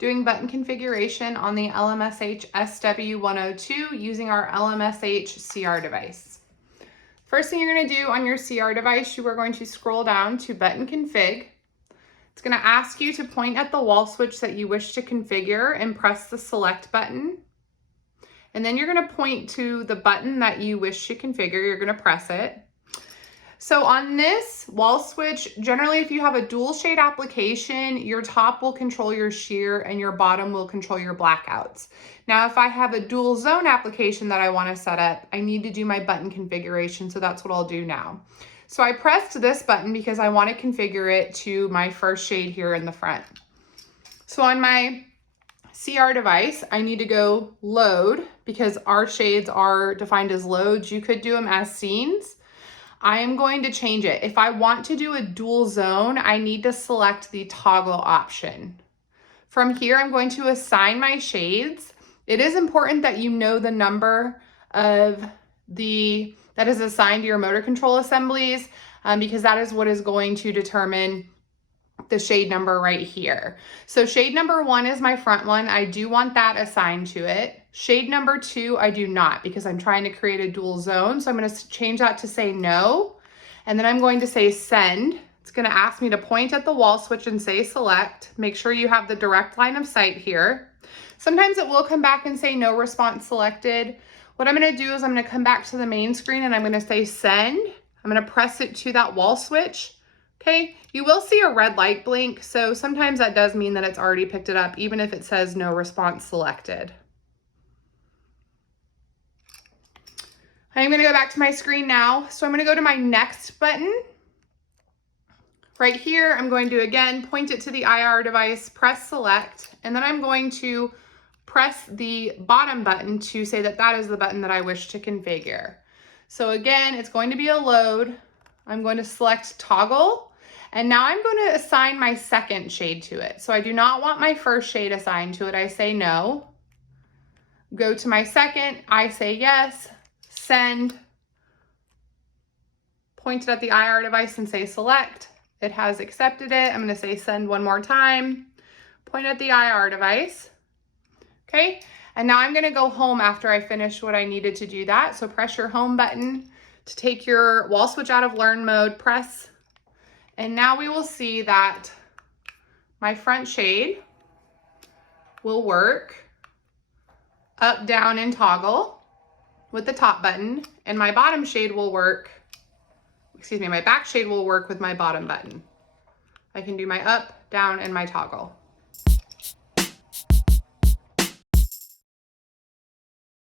doing button configuration on the LMSH-SW102 using our LMSH-CR device. First thing you're going to do on your CR device, you are going to scroll down to button config. It's going to ask you to point at the wall switch that you wish to configure and press the select button. And then you're going to point to the button that you wish to configure. You're going to press it. So on this wall switch, generally if you have a dual shade application, your top will control your shear and your bottom will control your blackouts. Now, if I have a dual zone application that I want to set up, I need to do my button configuration. So that's what I'll do now. So I pressed this button because I want to configure it to my first shade here in the front. So on my CR device, I need to go load because our shades are defined as loads. You could do them as scenes. I am going to change it. If I want to do a dual zone, I need to select the toggle option. From here, I'm going to assign my shades. It is important that you know the number of that is assigned to your motor control assemblies because that is what is going to determine the shade number right here. So shade number 1 is my front one. I do want that assigned to it. Shade number 2, I do not because I'm trying to create a dual zone. So I'm going to change that to say no. And then I'm going to say send. It's going to ask me to point at the wall switch and say select. Make sure you have the direct line of sight here. Sometimes it will come back and say no response selected. What I'm going to do is I'm going to come back to the main screen and I'm going to say send. I'm going to press it to that wall switch. Okay, you will see a red light blink. So sometimes that does mean that it's already picked it up, even if it says no response selected. I'm going to go back to my screen now. So I'm going to go to my next button. Right here, I'm going to again point it to the IR device, press select, and then I'm going to press the bottom button to say that that is the button that I wish to configure. So again, it's going to be a load. I'm going to select toggle, and now I'm going to assign my second shade to it. So I do not want my first shade assigned to it. I say no. Go to my second, I say yes. Send, point it at the IR device and say select. It has accepted it. I'm going to say send one more time, point at the IR device. Okay, and now I'm going to go home after I finish what I needed to do that. So press your home button to take your wall switch out of learn mode, press, and now we will see that my front shade will work up, down, and toggle with the top button, and my bottom shade will work, my back shade will work with my bottom button. I can do my up, down, and my toggle.